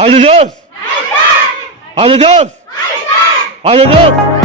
Adiós! Adiós! Adiós!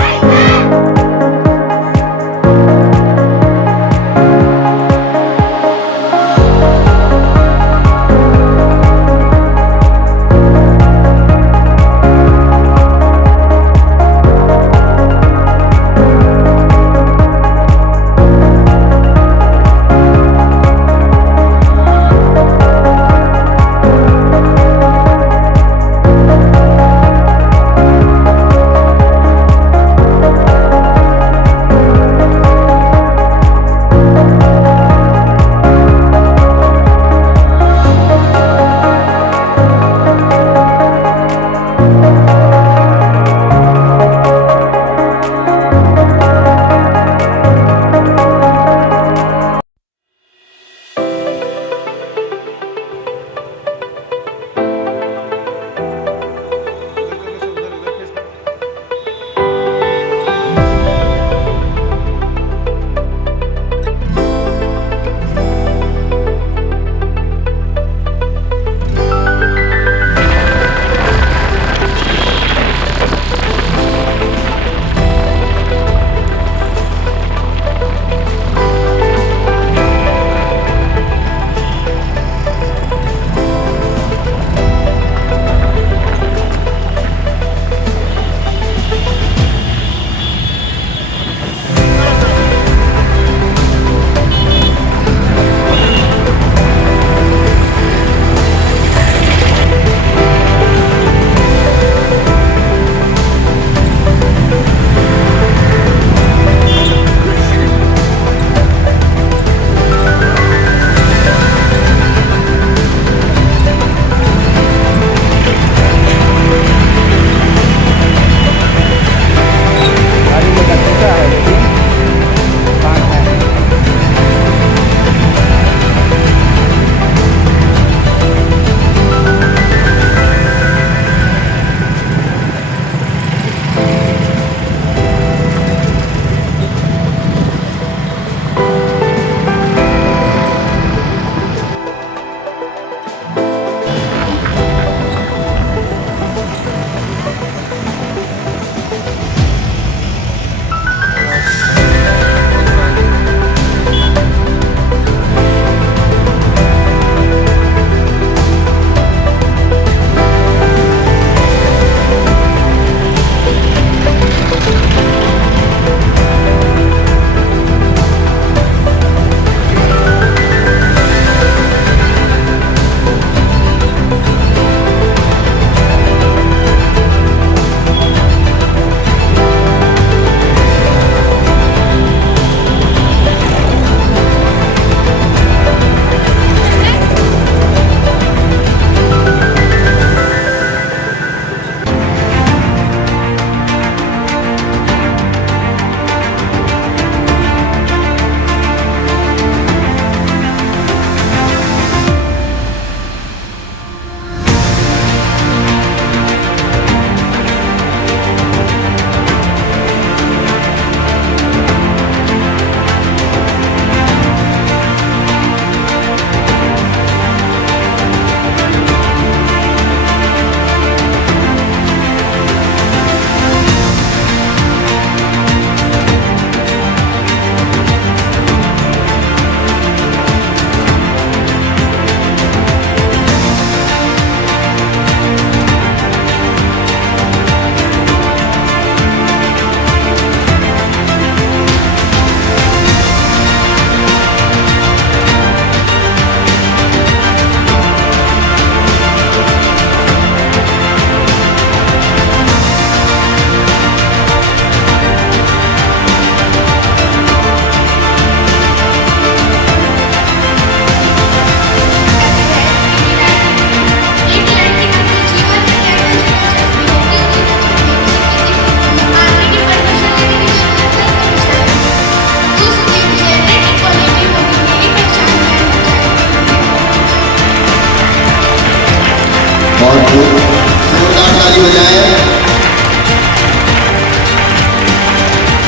जोरदार ताली बजाएं।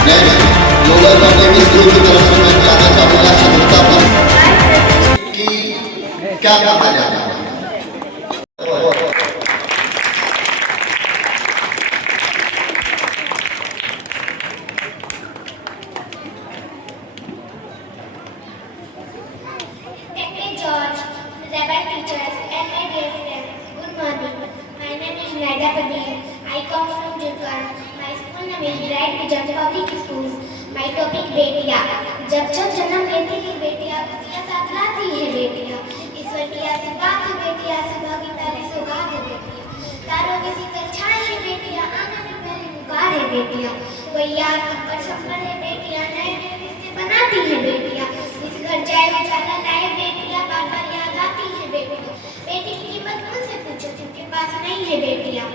नेक्स्ट ग्लोबल पब्लिक स्कूल की तरफ से मैं बताना चाहूंगा सफलता पर कि क्या कहा जाता है। name is Bright Vijay Public Schools. My topic बेटियाँ. जब जब जन्म लेती है बेटियाँ, खुशियाँ साथ लाती है बेटियाँ. ईश्वर की आशीर्वाद है बेटियाँ, सहभागिता ने सौगात है बेटियाँ. तारों की शीतल छाई है बेटियाँ, आने से पहले पुकार है बेटियाँ. कोई याद पर सफर है बेटियाँ, नए नए रिश्ते बनाती है बेटियाँ. इस घर जाए उजाला लाए बेटियाँ, बार बार याद आती है बेटियाँ. बेटी की कीमत उनसे पूछो जिनके पास नहीं है बेटियाँ.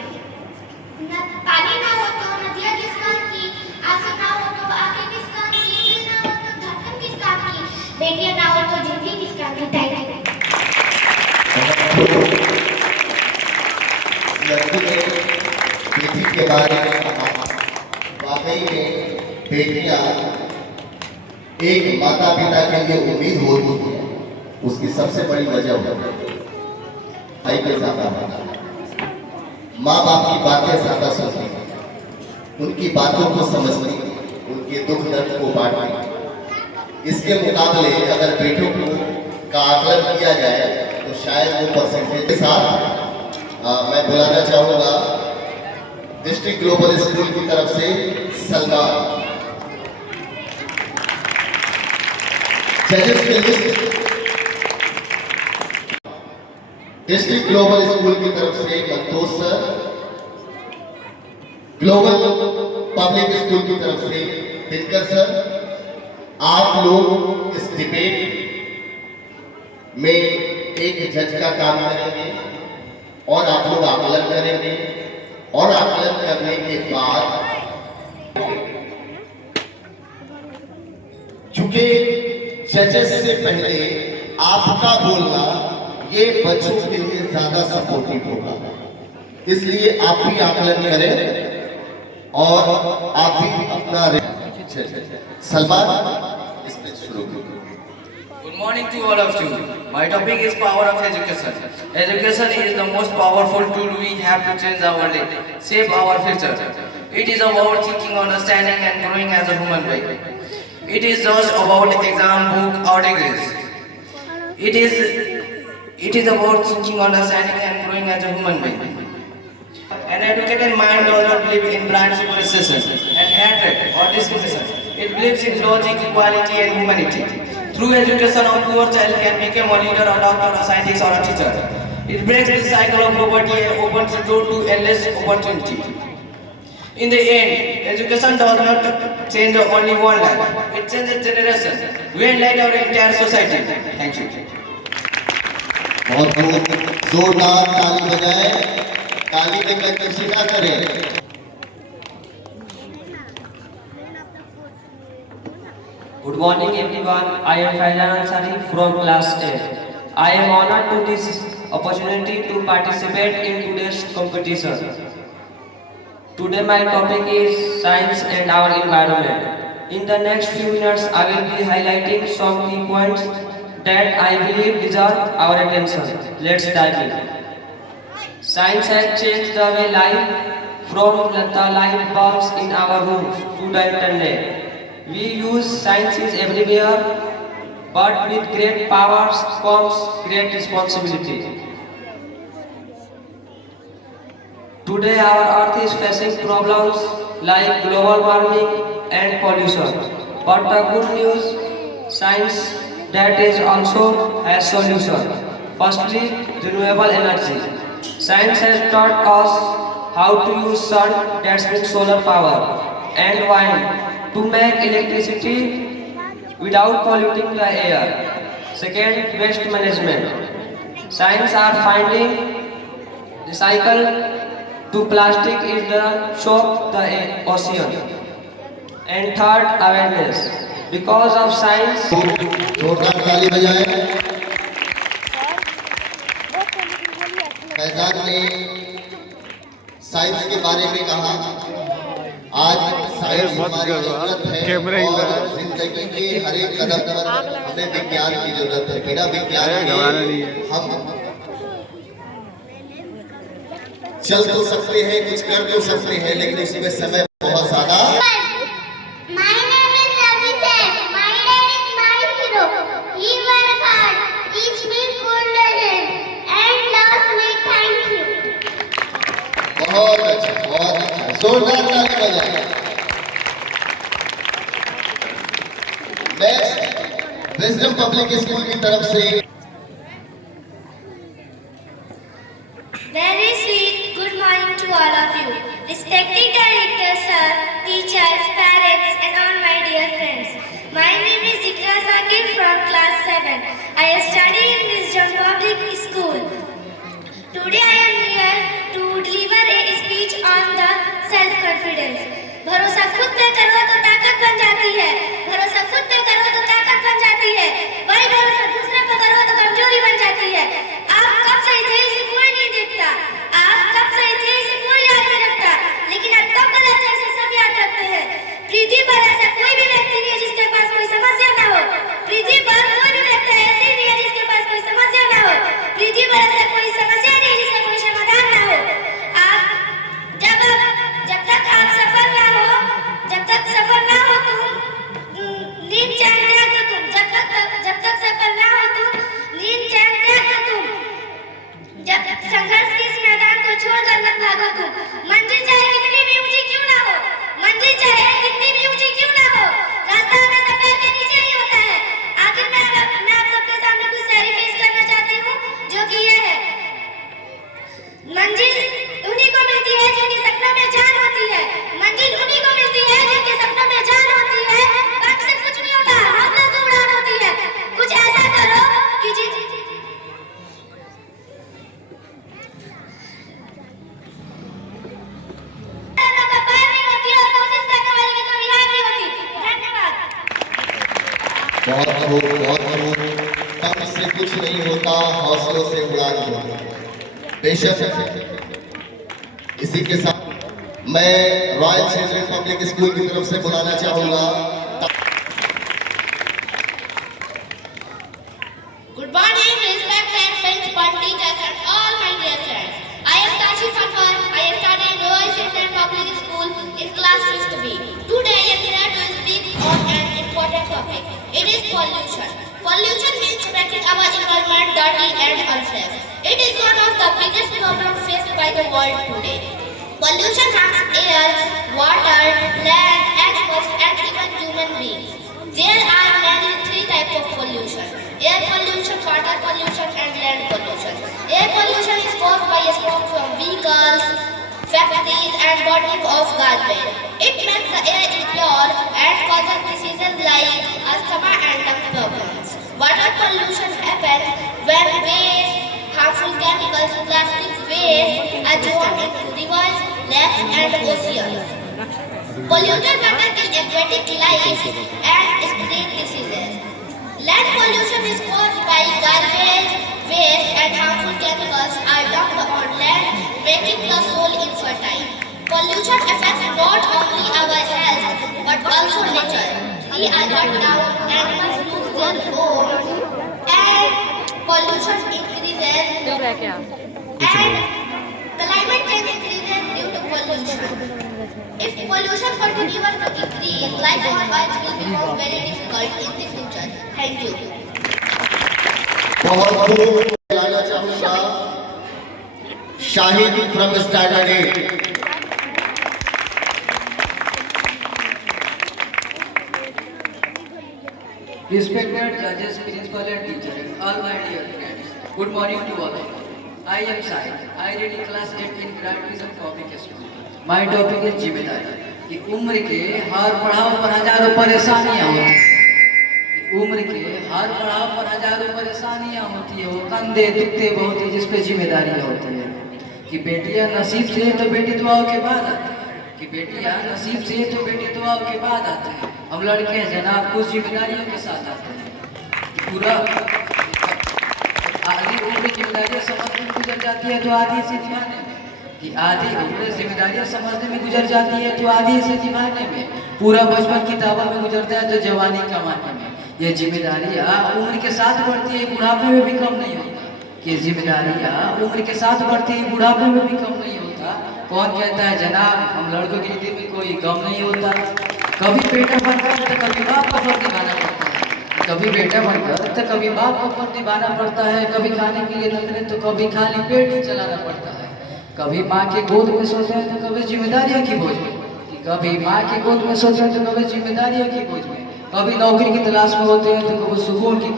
पानी ना हो तो नदियाँ किस काम की, आंसू ना हो तो आंखें किस काम की, दिल ना हो तो धड़कन किस काम की, बेटियाँ ना हो तो जिंदगी किस काम की. Thank you. लड़की ने बेटी के बारे में कहा, वाकई में बेटियां एक माता पिता के लिए उम्मीद होती है. उसकी सबसे बड़ी वजह भाई के ज्यादा माँ बाप की बातें ज्यादा सुनती, उनकी बातों को समझती, उनके दुख दर्द को बांटती. इसके मुकाबले अगर बेटों को का आकलन किया जाए तो शायद वो परसेंटेज के साथ मैं बुलाना चाहूंगा डिस्ट्रिक्ट ग्लोबल स्कूल की तरफ से सलमान. जजेस की लिस्ट डिस्ट्रिक्ट ग्लोबल स्कूल की तरफ से Mantosh sir, global public school की तरफ से दिनकर सर. आप लोग इस डिबेट में एक जज का काम करेंगे और आप लोग आकलन करेंगे और आकलन करने के बाद चूंकि जजेस से पहले आपका बोलना ये बच्चों के लिए ज्यादा सपोर्टिव होगा, इसलिए आप भी आकलन करें और आप भी अपना सलमान इसमें शुरू करें. Good morning to all of you. My topic is power of education. Education is the most powerful tool we have to change our life, shape our future. It is about thinking, understanding and growing as a human being. It is just about exam, book or degrees. It is about thinking, understanding and growing as a human being. An educated mind does not believe in blind superstition and hatred or discrimination. It believes in logic, equality and humanity. Through education, a poor child can become a leader, a doctor, a scientist or a teacher. It breaks the cycle of poverty and opens the door to endless opportunity. In the end, education does not change only one life. It changes generation. We enlighten our entire society. Thank you. बहुत जोरदार ताली बजाएं. ताली देकर किसी ना करें. Good morning everyone, I am Faizan Ansari from class 8. I am honored to this opportunity to participate in today's competition. Today my topic is science and our environment. In the next few minutes I will be highlighting some key points that I believe deserve our attention. Let's dive in. Science has changed the way life from the light bulbs in our rooms to the internet. We use sciences everywhere, but with great powers comes great responsibility. Today our earth is facing problems like global warming and pollution. But the good news, science that is also has solution. Firstly, renewable energy. Science has taught us how to use sun, that's means solar power, and wind to make electricity without polluting the air. Second, waste management. Science are finding recycle to plastic is the choke the ocean. And third, awareness. Because of science, जोरदार ताली बजाएं. फैजान ने science के बारे में कहा. आज science हमारी जरूरत है और जिंदगी के हर एक कदम पर हमें विज्ञान की जरूरत है. बिना विज्ञान के हम चल तो सकते हैं, कुछ कर तो सकते हैं, लेकिन इसमें समय बहुत ज्यादा. My name is Abhishek. My dad is my hero. He worked hard, teach me good lessons, and loves me. Thank you. बहुत अच्छा, जोरदार ताली बजाएं. विजडम पब्लिक स्कूल की तरफ से Very sweet good morning to all of you. Respected directors, sir, teachers, parents, and all my dear friends. My name is Ikra Zakir from class 7. I study in Wisdom Public School. Today I am here to deliver a speech on the self-confidence. भरोसा खुद पे करो तो ताकत बन जाती है. भरोसा खुद पे करो तो ताकत बन जाती है. वही भरोसा दूसरे पे करो तो कमजोरी बन जाती है. आप कब सही थे इसे कोई नहीं देखता. आप कब सही थे इसे कोई याद नहीं रखता. लेकिन आप कब गलत थे इसे सब याद रखते हैं. पृथ्वी पर ऐसा कोई भी व्यक्ति नहीं है जिसके पास कोई समस्या ना हो. पृथ्वी पर कोई भी व्यक्ति ऐसे नहीं है जिसके पास कोई समस्या ना हो. पृथ्वी पर ऐसा कोई समस्या नहीं जिसका कोई समाधान ना हो. जब तक आप सफल ना हो, जब तक सफल ना हो तुम नींद चैन त्याग दो तुम. जब तक सफल ना हो तुम नींद चैन त्याग दो तुम. जब संघर्ष के इस मैदान को छोड़कर मत भागो तुम. मंजिल चाहे कितनी भी ऊंची क्यों ना हो, मंजिल चाहे कितनी भी ऊंची क्यों ना हो, रास्ता हमेशा पैर के नीचे ही होता है. आखिर मैं आप सबके सामने कुछ शायरी पेश करना चाहती हूँ जो कि ये है. मंजिल उन्हीं को मिलती है जिनके सपनों में जान होती है. मंजिल उन्हीं को मिलती है जिनके सपनों में जान होती है. बाकी से कुछ नहीं होता, हौसले से उड़ान होती है. कुछ ऐसा करो कि बहुत कम से कुछ नहीं होता, हौसलों से उड़ान होती. बेशक इसी के साथ मैं रॉयल चिल्ड्रन पब्लिक स्कूल की तरफ से बुलाना चाहूंगा. Good morning, respected principal, teachers, and all my dear friends. I am Tashi Farfar. I am studying in Royal Children Public School in class 6th B. Today I am here to speak on an important topic. It is pollution. Pollution means making our environment dirty and unsafe. It is one of the biggest problems faced by the world today. Pollution harms air, water, land, animals, and even human beings. There are mainly three types of pollution: air pollution, water pollution, and land pollution. Air pollution is caused by smoke from vehicles, factories, and burning of garbage. It makes the air impure and causes diseases like asthma and lung problems. Water pollution happens when waste, harmful chemicals, plastic waste are thrown into rivers, lakes, and oceans. Polluted water kill aquatic life and spread diseases. Land pollution is caused by garbage, waste, and harmful chemicals are dumped on land, making the soil infertile. Pollution affects not only our health but also nature. Trees are cut down, animals lose their homes, and pollution increases. And climate change increases due to pollution. If pollution continues to increase, life on Earth will become very difficult in the future. Thank you. बहुत खूब लाना चाहूंगा Shahid from standard 8. Respected judges, principal and teacher, and all my dear friends, good morning to all of you. I am Sai. I read in class 8 in Graduation Public School. My topic is जिम्मेदारी. कि उम्र के हर पड़ाव पर हजारों परेशानियां होती हैं. उम्र के हर पड़ाव पर हजारों परेशानियां होती है. वो कंधे दुखते बहुत है जिस पे जिम्मेदारियां होती है. कि बेटियां नसीब से तो बेटी दुआओं के बाद आती है. कि बेटियां नसीब से तो बेटी दुआओं के बाद आते हैं. हम लड़के जनाब कुछ जिम्मेदारियों के साथ आते हैं. पूरा आधी उम्र जिम्मेदारियां समझने में गुजर जाती है तो आधी से निभाने में. कि आधी उम्र जिम्मेदारियां समझने में गुजर जाती है तो आधी से निभाने में. पूरा बचपन किताबों में गुजरता है तो जवानी कमाने में. ये जिम्मेदारियां उम्र के साथ बढ़ती है, बुढ़ापे में भी कम नहीं होता. ये जिम्मेदारियां उम्र के साथ बढ़ती है, बुढ़ापे में भी कम नहीं होता. कौन कहता है जनाब हम लड़कों के लिए में कोई गम नहीं होता. कभी बेटा बनकर तो कभी बाप को फर्ज निभाना पड़ता है. कभी बेटा बनकर तो कभी बाप को फर्ज निभाना पड़ता है. कभी खाने के लिए नखरे तो कभी खाली पेट ही चलाना पड़ता है. कभी माँ के गोद में सोते हैं तो कभी जिम्मेदारियों की बोझ में. कभी माँ के गोद में सोते हैं तो कभी जिम्मेदारियों की बोझ में. कभी नौकरी की तलाश में होते हैं तो कभी सुकून की,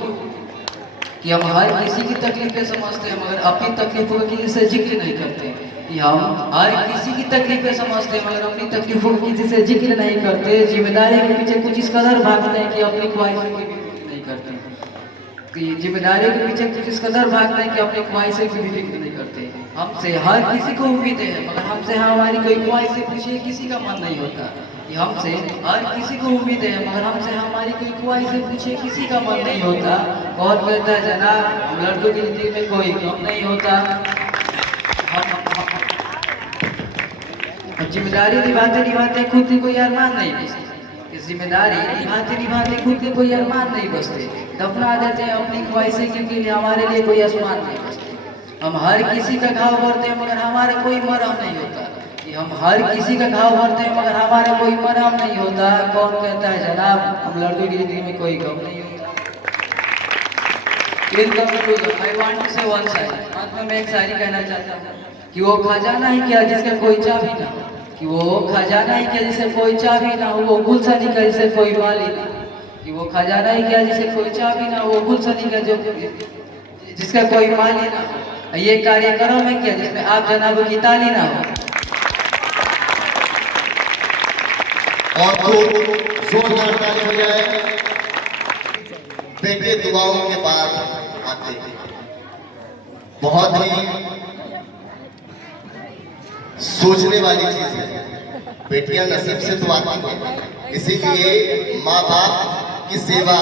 कि हम हर किसी की तकलीफें समझते हैं मगर अपनी तकलीफों का किसी से जिक्र नहीं करते, कि हम हर किसी की तकलीफें समझते हैं मगर अपनी तकलीफों का किसी से जिक्र नहीं करते। जिम्मेदारी के पीछे कुछ इस कदर भागते हैं कि अपनी ख्वाहिशों की भी पूरी नहीं करते, कि जिम्मेदारी के पीछे कुछ इस कदर भागते हैं कि अपनी ख्वाहिशें की भी फिक्र नहीं करते। हमसे हर किसी को उम्मीदें हैं मगर हमसे हमारी कोई ख्वाहिशें पूछिए किसी का मन नहीं होता, कि हमसे हर किसी को उम्मीदें हैं मगर हमसे हमारी कोई ख्वाहिशें पूछिए किसी का मन नहीं होता। कौन कहता है जनाब हम लड़कों की जिंदगी में कोई गम नहीं होता। हम जिम्मेदारी निभाते निभाते खुद की कोई अरमान नहीं बचती, जिम्मेदारी निभाते निभाते खुद के कोई अरमान नहीं बचते, दफना देते हैं अपनी ख्वाहिशें क्योंकि हमारे लिए कोई आसमान नहीं बचते। हम हर किसी का घाव भरते हैं मगर हमारा कोई मरहम नहीं होता, कि हम हर किसी का घाव भरते हैं मगर हमारा कोई मरहम नहीं होता। कौन कहता है जनाब हम लड़कों की जिंदगी में कोई गम नहीं होता। I want to say one side, अंत में मैं एक शायरी कहना चाहता हूँ कि वो खजाना ही क्या जिसका कोई चाबी ना हो, कि वो खजाना ही क्या जिसे कोई चाबी ना हो, वो गुलशन ही क्या जिसे कोई माली ना हो, कि वो खजाना ही क्या जिसे कोई चाबी ना हो, वो गुलशन ही क्या जो जिसका कोई माली ना हो। ये कार्यक्रम है क्या जिसमें आप जनाबों की ताली ना हो। और जोरदार ताली हो जाए। बेटे दुआओं के बाद आते हैं, बहुत ही सोचने वाली चीज है। बेटियां नसीब से तो आती हैं, इसीलिए माँ बाप की सेवा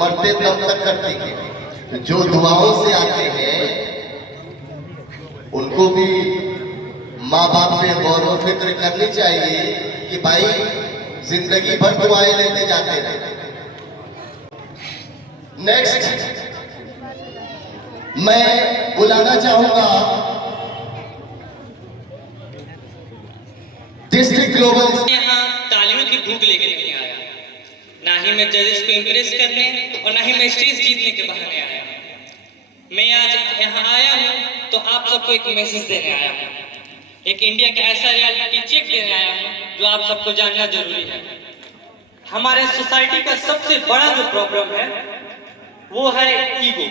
मरते दम तक करती है। जो दुआओं से आते हैं उनको भी माँ बाप पे गौर व फिक्र करनी चाहिए कि भाई जिंदगी भर दुआएं लेते जाते हैं। नेक्स्ट मैं बुलाना चाहूंगा डिस्ट्रिक्ट ग्लोबल। यहाँ तालियों की भूख लेकर नहीं आया, ना ही मैं जजेस को इम्प्रेस करने और ना ही मैं स्टेज जीतने के बहाने आया। मैं आज यहाँ आया हूँ तो आप सबको एक मैसेज देने आया हूँ, एक इंडिया का ऐसा रियलिटी चेक देने आया हूँ जो आप सबको जानना जरूरी है। हमारे सोसाइटी का सबसे बड़ा जो प्रॉब्लम है वो है ईगो।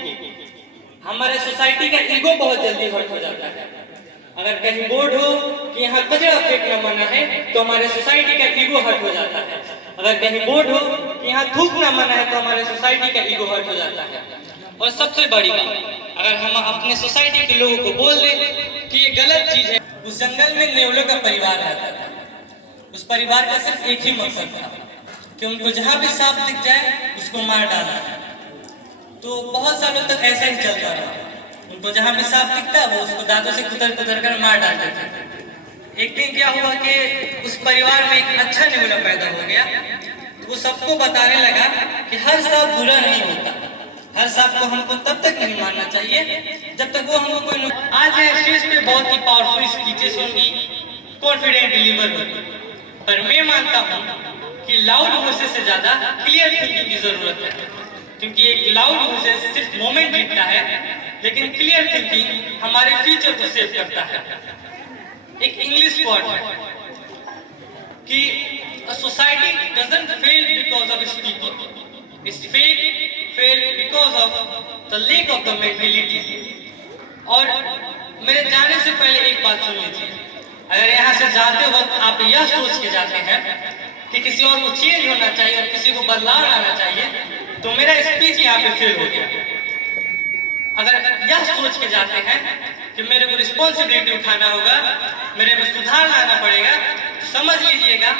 हमारे सोसाइटी का ईगो बहुत जल्दी हर्ट हो जाता है। अगर कहीं बोर्ड हो कि यहाँ कचरा फेंकना मना है तो हमारे सोसाइटी का ईगो हर्ट हो जाता है। अगर कहीं बोर्ड हो कि यहाँ थूकना मना है तो हमारे सोसाइटी का ईगो हर्ट हो जाता है। और सबसे बड़ी बात, अगर हम अपने सोसाइटी के लोगों को बोल दें कि ये गलत चीज है। उस जंगल में नेवलों का परिवार रहता था, उस परिवार का सिर्फ एक ही मकसद था कि उनको जहाँ भी सांप दिख जाए उसको मार डालना है। तो बहुत सालों तक ऐसा ही चलता रहा, उनको जहाँ भी सांप दिखता वो उसको दांतों से कुतर कुतर कर मार डालते थे। एक दिन क्या हुआ कि उस परिवार में एक अच्छा नेवला पैदा हो गया, तो वो सबको बताने लगा कि हर सांप बुरा नहीं होता, हर सांप को हमको तब तक नहीं मारना चाहिए जब तक वो हमको कोई। आज मैं स्टेज पे बहुत ही पावरफुल स्पीचेस होंगी, कॉन्फिडेंट डिलीवर होगी, पर मैं मानता हूँ कि लाउड वॉइसेस से ज्यादा क्लियर थिंकिंग की जरूरत है। क्योंकि एक लाउड वॉइस सिर्फ मोमेंट जीतता है, लेकिन क्लियर थिंकिंग हमारे फ्यूचर को सेव करता है। एक इंग्लिश वर्ड है कि a society doesn't fail because of its people, it's fail because of the lack of the mentality। और मेरे जाने से पहले एक बात सुन लीजिए, अगर यहाँ से जाते वक्त आप यह सोच के जाते हैं कि किसी और को चेंज होना चाहिए और किसी को बदलाव लाना चाहिए तो मेरा स्पीच यहाँ पे फेल हो गया। अगर यह सोच के जाते हैं कि मेरे को रिस्पॉन्सिबिलिटी उठाना होगा, मेरे में सुधार लाना पड़ेगा, तो समझ लीजिएगा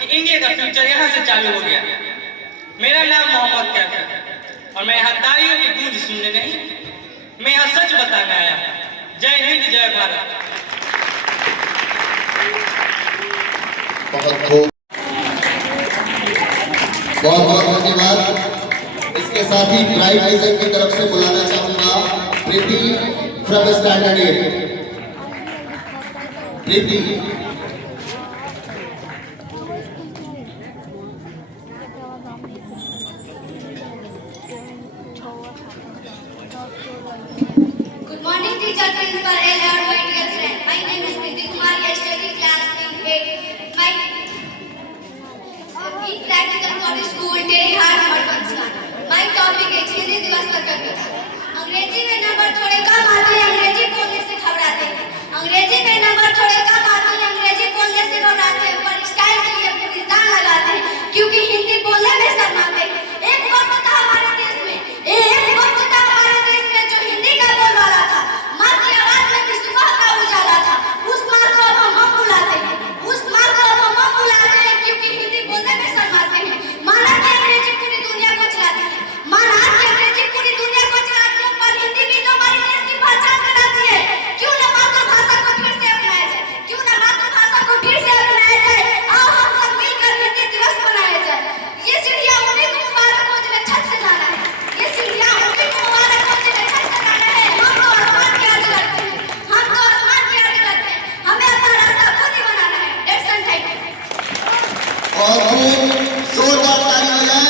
कि इंडिया का फ्यूचर यहाँ से चालू हो गया। मेरा नाम मोहम्मद कैफ है और मैं यहाँ तालियों की गूंज सुनने नहीं, मैं यहाँ सच बताने आया। जय हिंद, जय भारत। बहुत बहुत धन्यवाद। इसके साथ ही प्राइज डिवीजन की तरफ से बुलाना चाहूंगा Preeti from standard 8। Preeti. Good morning, teacher, principal, and my dear friend. My name is Priti Kumar. I study class in 8. My in practical the school तेरे हाथ मत गाना। My topic है हिंदी दिवस पर कविता। अंग्रेजी में नंबर थोड़े कम आते हैं, अंग्रेजी बोलने से घबराते हैं। अंग्रेजी में नंबर थोड़े कम आते हैं, अंग्रेजी बोलने से घबराते हैं, पर स्टाइल के लिए पूरी जान लगाते हैं, क्योंकि हिंदी बोलने में शर्माते हैं। एक वक्त था हमारे देश में, जो हिंदी का बोलबाला था। माँ की आवाज में भी सुबह का उजाला था। उस माँ को अब हम बुलाते हैं, क्योंकि हिंदी बोलने में शर्माते हैं। माना कि अंग्रेजी पूरी दुनिया को चलाती है, पर हिंदी भी तो हमारे देश की पहचान कराती है। क्यों ना मातृभाषा को फिर से अपनाया जाए, आओ हम सब मिलकर हिंदी दिवस मनाया जाए। ये चिड़िया उन्हीं को मुबारक हो जिन्हें छत से जाना है, हम तो आसमान की अर्ज करते हैं, हमें अपना रास्ता खुद ही बनाना है। That's all, thank you. और खूब जोरदार ताली बजाएं।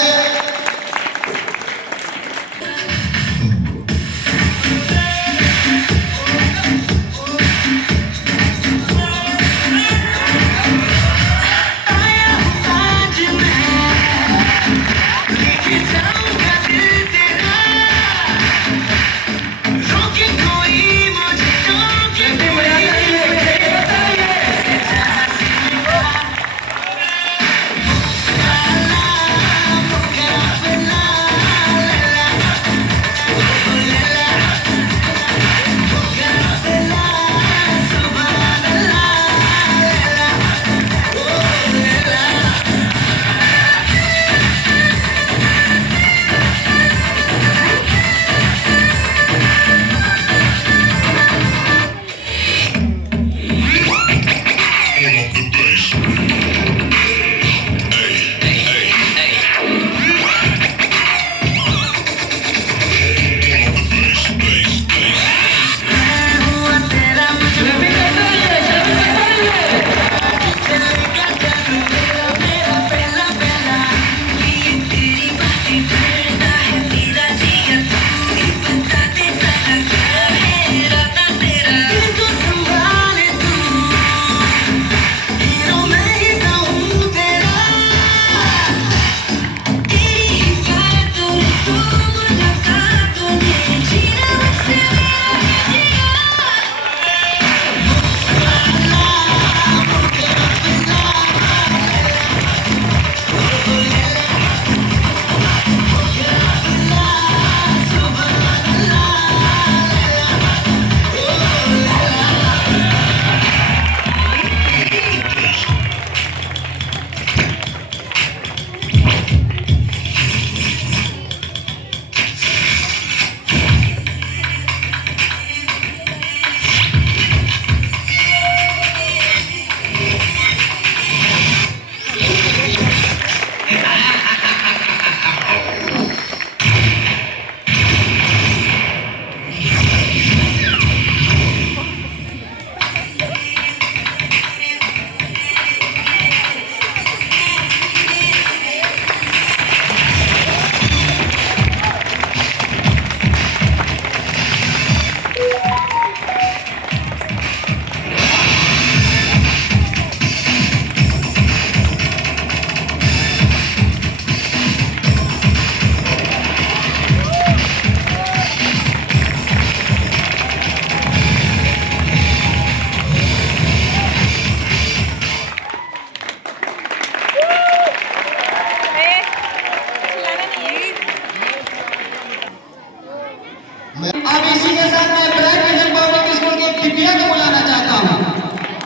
अब इसी के साथ मैं ब्लैक विजन पब्लिक स्कूल के दिव्या को बुलाना चाहता हूँ।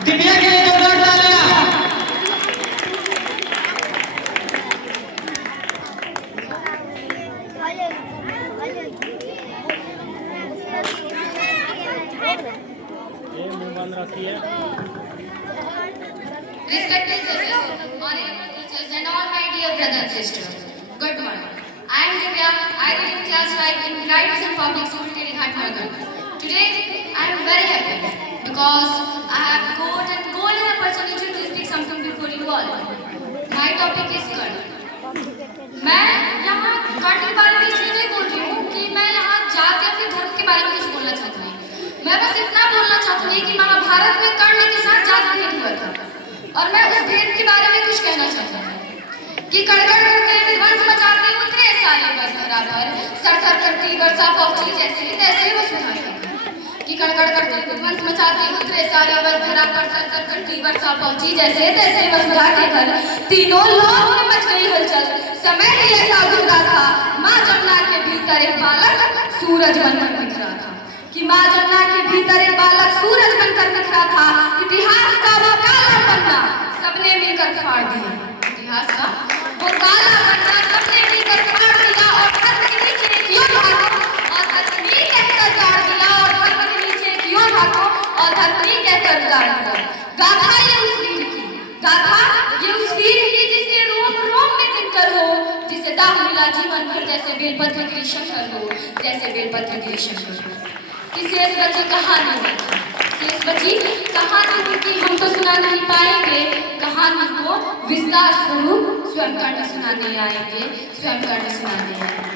दिव्या के लिए जोरदार तालियां। Respected professors, honorable teachers, and all my dear brothers and sisters, good morning. I am Divya. I read in class 5 in Bright Vision Public School, Terihat, Margan. Today, I am very happy because I have got a golden opportunity to speak something before you all. My topic is curd. मैं यहाँ curd के बारे में इसलिए नहीं बोल रही हूँ कि मैं यहाँ जाके अपने धर्म के बारे में कुछ बोलना चाहती हूँ। मैं बस इतना बोलना चाहती हूँ कि महाभारत में कर्ण के साथ जात भेद हुआ था और मैं उस भेद के बारे में कुछ कहना चाहती हूँ। कि कड़कड़ करते विध्वंस मचाते उतरे सारे वसुधा पर, सर करती वर्षा पहुंची जैसे तैसे वसुधा कि कड़कड़ करते विध्वंस मचाते उतरे सारे वसुधा पर, सर करती वर्षा पहुंची जैसे तैसे वसुधा के घर। तीनों लोग में मच गई हलचल, समय भी ऐसा गुजरा था, माँ जमुना के भीतर एक बालक सूरज बनकर निखरा था। कि माँ जमुना के भीतर एक बालक सूरज बनकर निखरा था। इतिहास का वो काला पन्ना सबने मिलकर फाड़ दिया, इतिहास का वो काला पन्ना सबने मिलकर फाड़ दिया, और धर्म के नीचे क्यों भागो, और धरती कहकर गाड़ दिया, और धर्म के नीचे क्यों भागो, और धरती कहकर गाड़ दिया। गाथा ये उस वीर की, गाथा ये उस वीर की जिसके रोम रोम में दिनकर हो, जिसे दाग मिला जीवन भर जैसे बेलपत्र गिरीशंकर हो, जैसे बेलपत्र गिरीशंकर हो। किसी ऐसी बच्ची कहानी होती, शेष बची कहानी होती, हम तो सुना नहीं पाएंगे कहानी को, विस्तार स्वरूप स्वयं कर्ण सुनाने आएंगे, स्वयं कर्ण सुनाने आएंगे।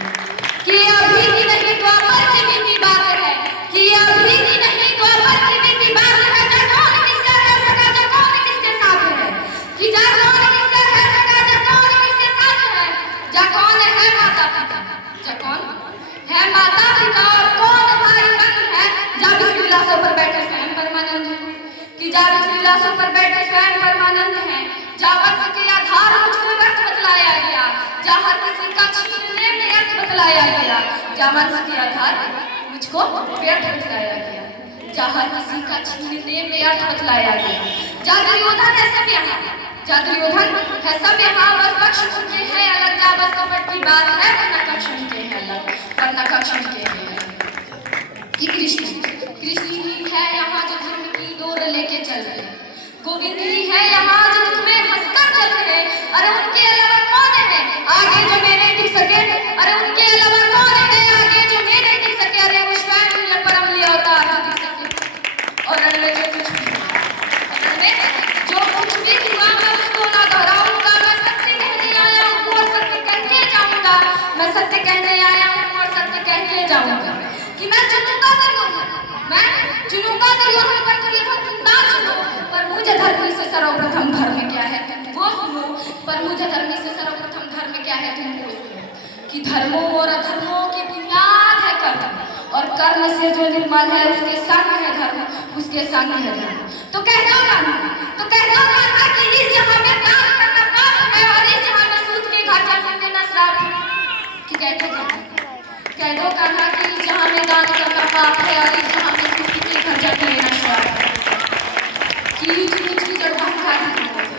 कि अभी की नहीं द्वापर की बीती बात है, कि अभी की नहीं द्वापर की बीती बात है, जा कौन किसका रह सका, जा कौन किसके साथ है, कि जा कौन किसका रह सका, जा कौन किसके साथ है, जा कौन है माता पिता, जा कौन है माता पिता, और कौन भाई बहन है, जा विलासों पर बैठे स्वयं परमानंद है, कि जा विलासों पर बैठे स्वयं परमानंद है, जा वक्त के आधार मुझको व्यर्थ बतलाया गया, जा हर किसी का छीनने में अर्थ बतलाया गया, जा वंश के आधार मुझको व्यर्थ बतलाया गया, जा हर किसी का छीनने में अर्थ बतलाया गया। जा दुर्योधन है सब यहाँ, जा दुर्योधन है सब यहाँ, बस पक्ष उनके है अलग, जा बस कपट की बात है, वरना कक्ष उनके है अलग, वरना कक्ष उनके है अलग। कि कृष्ण ही है यहाँ जो धर्म की डोर लेके चल रहे, गोविंद ही है यहाँ जो दुख में हंसकर चल रहे, अरे उनके अलावा कौन है आगे जो मेरे टिक सके, अरे उनके अलावा कौन है आगे जो मेरे टिक सके, अरे वो स्वयं परम लिया अवतार जो दिख सके। और रण में जो कुछ भी हुआ मैं उसको ना दोहराऊंगा, मैं सत्य कहने आया हूँ और सत्य कहते जाऊंगा, मैं सत्य कहने आया हूँ और सत्य कहते जाऊंगा। कि मैं चुनूंगा दुर्योधन, मैं चुनूंगा दुर्योधन, पर दुर्योधन ना चुनो, पर मुझे धर्म से सर्वप्रथम धर्म क्या है तुम वो सुनो, पर मुझे धर्म से सर्वप्रथम धर्म क्या है तुम वो सुनो। कि धर्मों और अधर्मों की बुनियाद है कर्म, और कर्म से जो निर्मल है उसके संग है धर्म, उसके संग है धर्म। तो कह दो कान्हा कि इस जहां में दान करना पाप है, और इस जहां में सूद के घाटा देना श्राप है। कि कह दो कान्हा कि इस जहां में दान करना पाप है, और इस जहां में सूद के घाटा देना श्राप है। कि ऊंच नीच की जड़वाहकारी दोनों थे,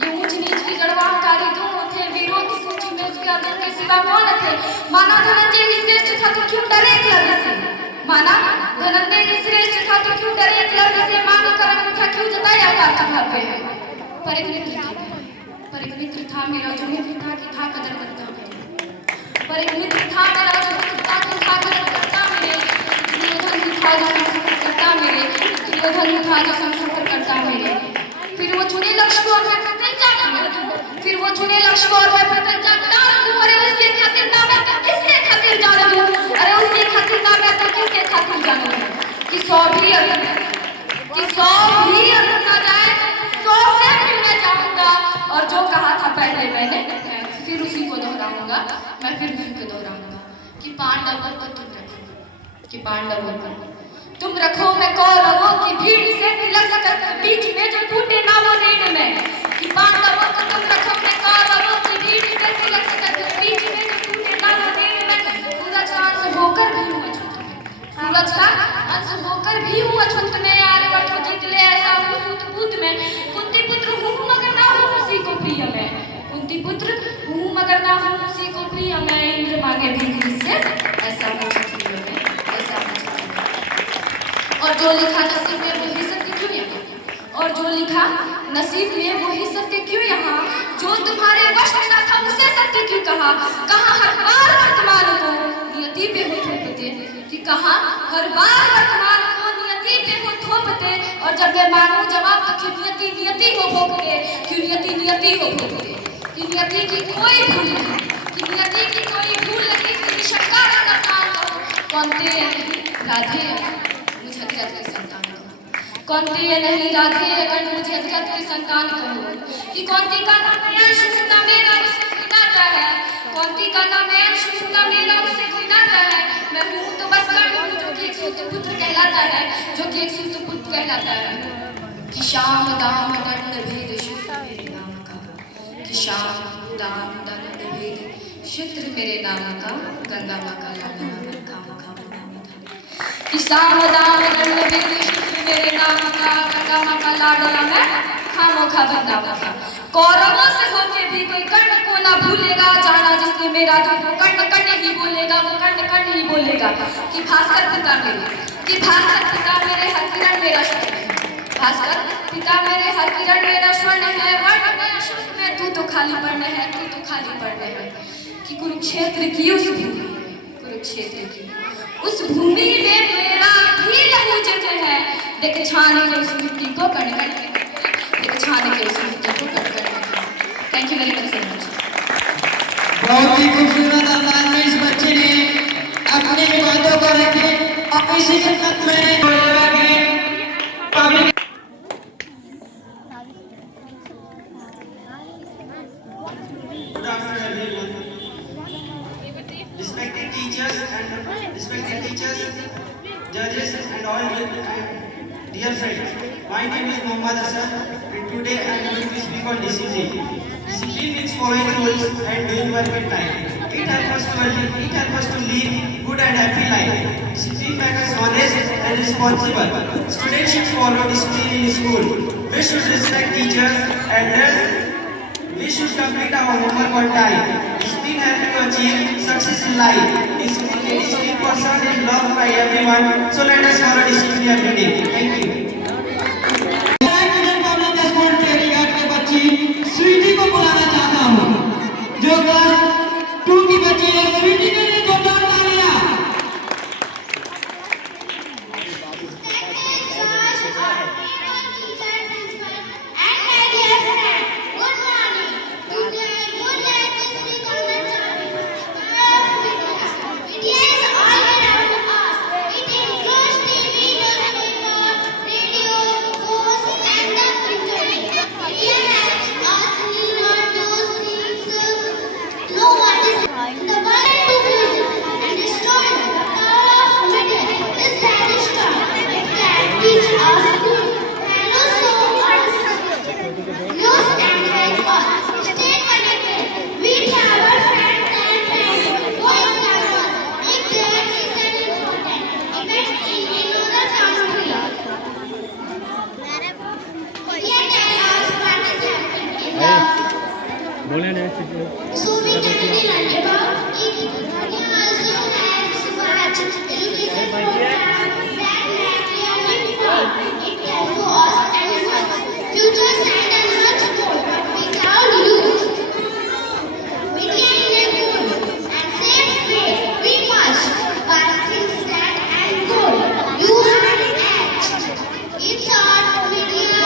ये ऊंच नीच की जड़वाहकारी दोनों थे, वीरों की सूची में उसके अर्जुन के सिवा कौन थे। माना धनंजय ही श्रेष्ठ था तो क्यों डरे एकलव्य से, माना धनंजय ही श्रेष्ठ था तो क्यों डरे एकलव्य से, मान करम उठा क्यों जताया पार्थ भाग्य है। पर एक मित्र था मेरा जो मित्रता की था कदर करता मेरे, पर एक मित्र था मेरा जो मित्रता की था कदर करता मेरे, दुर्योधन ही था जो संसफर करता मेरे, दुर्योधन ही था जो संसफर करता मेरे। फिर वो चुने लक्ष्य को और मैं प्रत्यंचा दूं, फिर वो चुने लक्ष्य को और मैं प्रत्यंचा दूं, अरे उसके खातिर ना मैं तो किसके खातिर जान दूं, अरे उसके खातिर ना मैं तो किसके खातिर जान दूं। कि 100 भी अर्थ ना जाए 100 से भी मैं जाऊंगा, और जो कहा था पहले मैंने मैं फिर उसी को दोहराऊंगा, मैं फिर उसी को दोहराऊंगा। कि पांडवों को तुम रखो, कि पांडवों को तुम रखो, मैं कौरवों की भीड़ से तिलक कर बीच में जो टूटे ना वो नींद में। कि पांडवों को तुम रखो, मैं कौरवों की भीड़ से तिलक कर बीच में जो टूटे ना वो नींद में। सूरज का अंश होकर भी हूँ अछूत में, सूरज का अंश होकर भी हूँ अछूत में, आर्यभट्ट को जीत ले ऐसा हूँ सूत में। कुंती पुत्र हूँ मगर ना हूँ उसी को प्रिय मैं, कुंती पुत्र हूँ मगर ना हूँ उसी को प्रिय मैं, इंद्र मांगे भी से ऐसा मुझे प्रिय मैं, ऐसा मुझे। और जो लिखा नसीब में वही सत्य क्यों यहाँ, और जो लिखा नसीब में वही सत्य क्यों यहाँ, जो तुम्हारे वश में ना था उसे सत्य क्यों कहा। कहाँ हर बार वर्तमान को नियति पे हो थोपते, कि कहाँ हर बार वर्तमान को नियति पे हो थोपते, और जब मैं मांगू जवाब तो क्यों नियति हो भोगते, क्यों नियति हो भोगते। कि नियति की कोई भूल नहीं, कि नियति की कोई भूल नहीं, कि शंका का कौन तेरे राधे मुझे की संतान कौनती ये नहीं राधे अगर मुझे जगत की संतान कहो कि कौनती का नाम है शुभता मेरा उससे कोई नाता है कौनती का नाम है शुभता मेरा उससे कोई नाता है मैं हूँ तो बस कर हूँ जो कि एक सूत्र पुत्र कहलाता है जो कि एक सूत्र पुत्र कहलाता है कि श्याम दाम दंड भेद शुद्ध मेरे नाम का कि श्याम दाम दंड भेद शुद्ध मेरे नाम का गंगा माँ का लाडला मैं खाम कि श्याम दाम दंड भेद शुद्ध मेरे नाम का गंगा माँ का लाडला मैं खामोखा वृंदावन का कौरवों से होके भी कोई कर्ण को ना भूलेगा जाना जिसने मेरा धर्म वो कर्ण कर्ण ही बोलेगा वो कर्ण कर्ण ही बोलेगा कि भास्कर पिता मेरे हर किरण मेरा स्वर्ण है भास्कर पिता मेरे हर किरण मेरा स्वर्ण है वर्ण में अशुद्ध में तू तो खाली पढ़ने है तू तो खाली पढ़ने है कि कुरुक्षेत्र की उस भूमि कुरुक्षेत्र की उस भूमि में मेरा भी लहू जगह है देख छान के उस मिट्टी को कण कण देख छान के उस मिट्टी को कण कण थैंक यू वेरी मच बहुत ही खूबसूरत अंदाज में इस बच्चे ने अपनी बातों को रखे और इसी खिदमत में Respected teachers, judges, and all dear friends. My name is Mohammad Hassan, and today I am going to speak on discipline. Discipline means following rules and doing work at time. It helps us to live good and happy life. Discipline makes us honest and responsible. Students should follow discipline in school. We should respect teachers, elders. We should complete our homework on time. Discipline helps to achieve success in life. Discipline person is loved by everyone. So let us follow discipline every day. Thank you. Sweety को बुलाना चाहता हूँ जो class 2 की बच्ची है स्वीटी के लिए जोरदार तालियां बोले नहीं So we generally learn about it. It also has much. It is a program that really fun. It can go us and much. Future science and much more. But without youth, media is a good and safe way. We must pass things that and good. You have an edge. It's our media.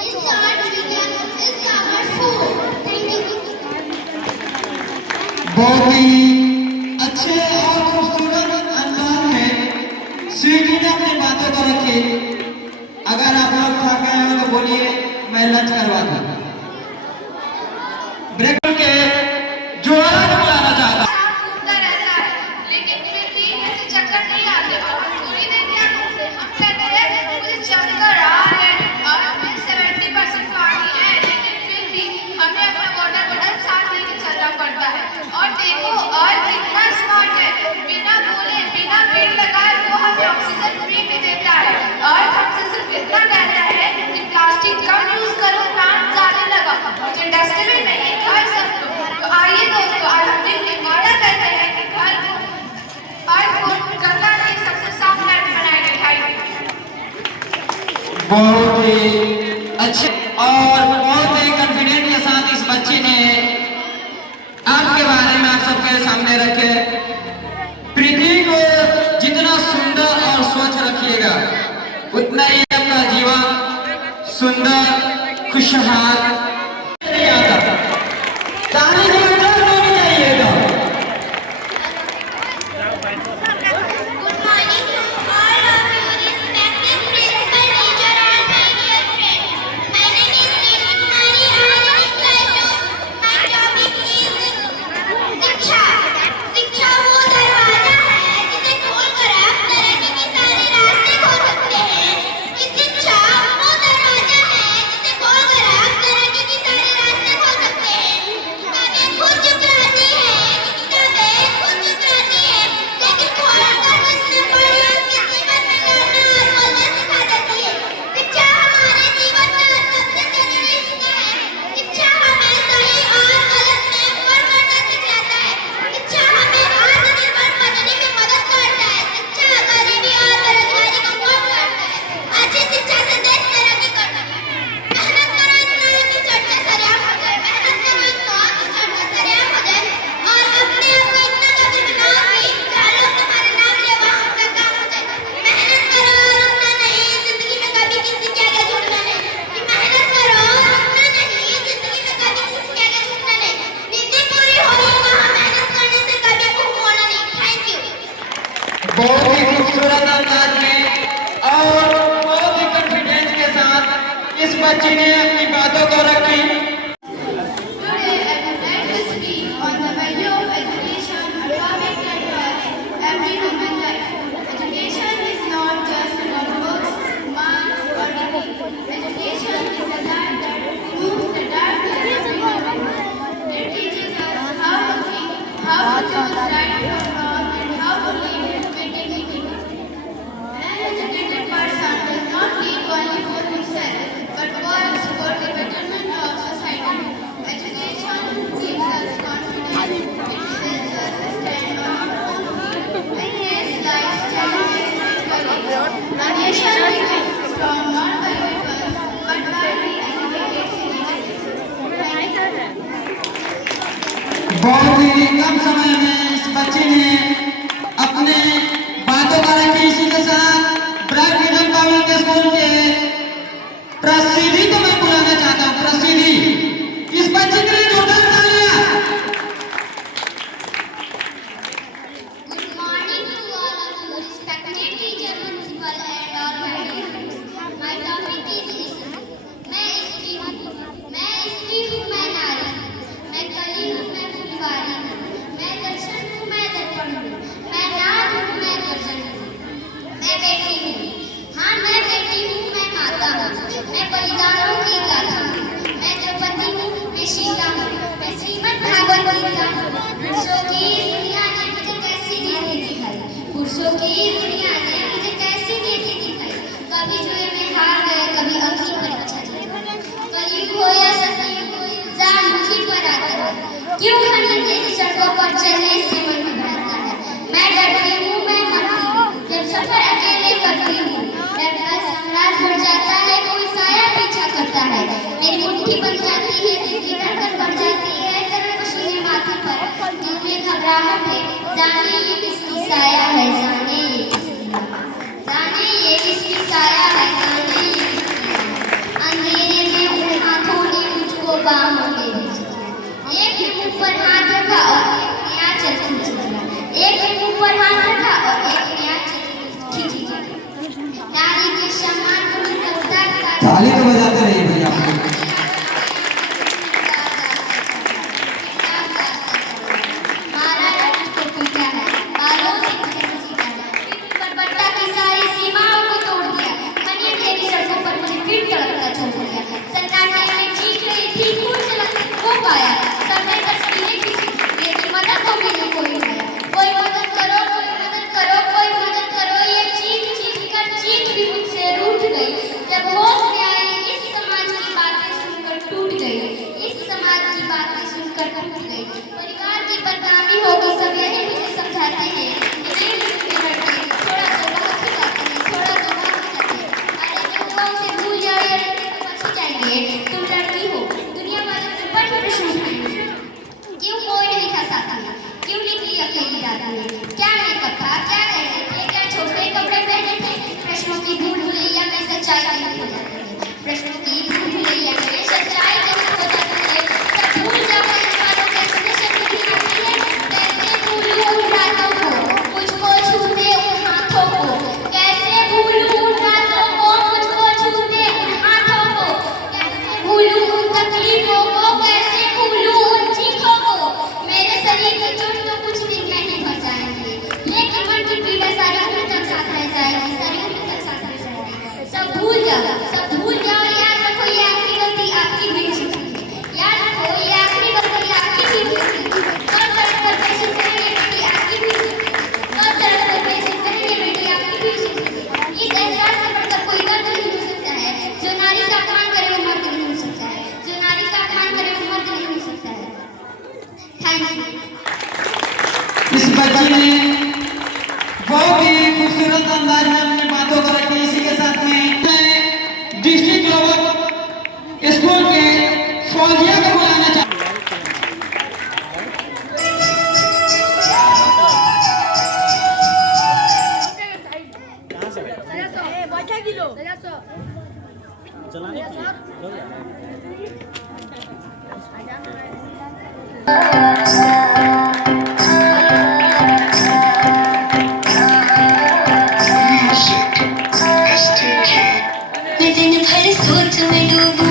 It's our media. It's our food. Thank you. बहुत ही अच्छे और खूबसूरत अंदाज में स्वीटी ने अपनी बातों को रखी अगर आप लोग थक गए हो तो बोलिए मैं लंच करवा दूं ब्रेक के जोड़ा बुलाना चाहता घूमता रहता है लेकिन फिर भी मुझे चक्कर नहीं आते थोड़ी देर क्या हम कहते हैं मुझे चक्कर आ रहे हैं और हमें 70% पानी है लेकिन फिर भी हमें अपना वाटर बॉटल साथ लेके चलना पड़ता है और देखो और कितना स्मार्ट है बिना बोले बिना पेड़ लगाए वो हमें ऑक्सीजन फ्री में देता है और हमसे सिर्फ इतना कहता है कि प्लास्टिक कम यूज करो प्लांट ज्यादा लगाओ मुझे डस्टबिन नहीं घर सब तो आइए दोस्तों आज हम मिलकर वादा करते हैं कि घर को गंगा नदी सबसे साफ नदी बनाएंगे बहुत ही अच्छे और बहुत ही कॉन्फिडेंट के साथ इस बच्चे ने आपके बारे में आप सबके सामने रखे पृथ्वी को जितना सुंदर और स्वच्छ रखिएगा उतना ही आपका जीवन सुंदर खुशहाल नहीं आता ताली जोरदार होनी चाहिएगा Good morning to all of you. बच्ची ने अपनी बातों को रखी। Today, I would like to speak on the value of education, a topic that touches every human life. Education is not just about books, marks, or degrees. Education is the light that removes the darkness of human life. It teaches us how to think, how to choose right from wrong, and how to live with dignity. An educated person does not live only for himself, but works for the betterment of society. Education gives us confidence, it helps us stand on our own feet, and face life's challenges with courage. A nation becomes strong not by weapons, but by the educated citizens. Thank you. बहुत ही कम समय में इस बच्ची ने अपने बातों को रखी। इसी के साथ ब्राइट मिडिल पब्लिक स्कूल के प्रसिद्धि को मैं बुलाना चाहता हूँ। प्रसिद्धि इस बच्ची के लिए जोरदार तालियां। Good morning to all of you, respected teacher, principal, and all my friends. My topic is history. मैं स्त्री हूँ, मैं नारी हूँ, मैं कली हूँ, मैं फुलवारी हूँ, मैं दर्शन हूँ, मैं दर्पण हूँ, मैं नाद हूँ, मैं गर्जन हूँ, मैं बेटी हूँ, हाँ मैं बेटी हूँ, मैं माता हूँ, मैं बलिदानों की गाथा हूँ, मैं द्रौपदी हूँ, मैं शीला हूँ, मैं श्रीमद् भागवत गीता हूँ। पुरुषों की दुनिया ने मुझे कैसी नीति दिखाई, पुरुषों की दुनिया ने मुझे कैसी नीति दिखाई। कभी जुए में हार गए, कभी अग्नि परीक्षा दी। कलयुग हो या सतयुग हो, इल्जाम मुझी पर आता है। क्यों हनी तेरी सड़कों पर चलने से मन घबराता है। मैं डरती हूँ, मैं मरती हूँ, जब सफर अकेले करती हूँ। डरकर सम्राट बढ़ जाता है, कोई साया पीछा करता है। मेरी मुट्ठी बन जाती है, दिल की धड़कन बढ़ जाती है, तरल पसीने माथे पर, दिल में घबराहट है। जाने ये किसकी साया है, जाने ये किसकी साया है, जाने ये किसकी। अंधेरे में उन हाथों ने मुझको बाहों में खींच लिया। एक ने मुंह पर हाथ रखा और एक ने आंचल खींच लिया। एक ने मुंह पर हाथ रखा और एक ने आंचल खींच लिया। नारी के सम्मान को रफ्तार ताली तो बजाते रहिए भैया। मारा है मुझको पीटा है, बालों से मुझे घसीटा है, बर्बरता की सारी सीमाओं को तोड़ दिया। मनिए तेरी सड़कों पर मुझे फिर तड़पता छोड़ दिया। सन्नाटे में चीख रही थी, फूल चलाती वो पाया, सबने तस्वीरें खींची, लेकिन मदद को मिली कोई नहीं आया। कोई मदद करो, कोई मदद करो, कोई मदद करो, ये चीख भी मुझसे रूठ गई। जब होश में आई, इस समाज की बातें सुनकर टूट गई, इस समाज की बातें सुनकर टूट गई। परिवार की बदनामी होगी, सब यही मुझे समझाते हैं कि नहीं मुझसे लड़के, थोड़ा तो बहुत ही बातें हैं, थोड़ा तो बहुत ही बातें हैं। अरे जो हुआ उसे भूल जाओ, ये लड़के तो बच ही जाएंगे। तुम लड़की हो, दुनिया वाले तुम पर प्रश्न उठाएंगे। क्यों कोई नहीं था साथ में, क्यों निकली अकेली रात में, क्या मेकअप था, क्या गहने थे, क्या छोटे कपड़े पहने थे। प्रश्नों की भूल भुलैया में सच्चाई कहीं खो जाती है, प्रश्नों की भूल भुलैया में सच्चाई कहीं खो जाती है। सब भूल जाओ कहने वालों के सुने शब्द भी आती है। कैसे भूलूं उन रातों को, मुझको छूते उन हाथों को, कैसे भूलूं उन रातों को, मुझको छूते उन हाथों को, कैसे भूलूं उन तकलीफों को, कैसे भूलूं उन चीखों को। मेरे शरीर की चोट तो कुछ दिन में ही भर जाएंगे, लेकिन मन की पीड़ा सारी उम्र तक साथ रह जाएगी, सारी उम्र तक साथ रह जाएगी। सब भूल जाओ, याद रखो ये आखिरी गलती आपकी भी हो सकती है। याद रखो ये आखिरी गलती आपकी भी हो सकती है। कब तड़प कर बेइज्जत करेंगे बेटी, आपकी भी हो सकती है। कब तड़प कर बेइज्जत करेंगे बेटी, आपकी भी हो सकती है। इस एहसास से बढ़कर कोई दर्द नहीं हो सकता है। जो नारी का अपमान करे वो मर्द नहीं हो सकता है, जो नारी का अपमान करे वो मर्द नहीं हो सकता है। Thank you. इस बच्ची ने बहुत ही खूबसूरत अंदाज में अपनी बातों को रखी। इसी के साथ में डिस्ट्रिक्ट ग्लोबल स्कूल के फौजिया को बुलाना चाहता हूं। चलाने मैं दिन भर सोच में डूबूं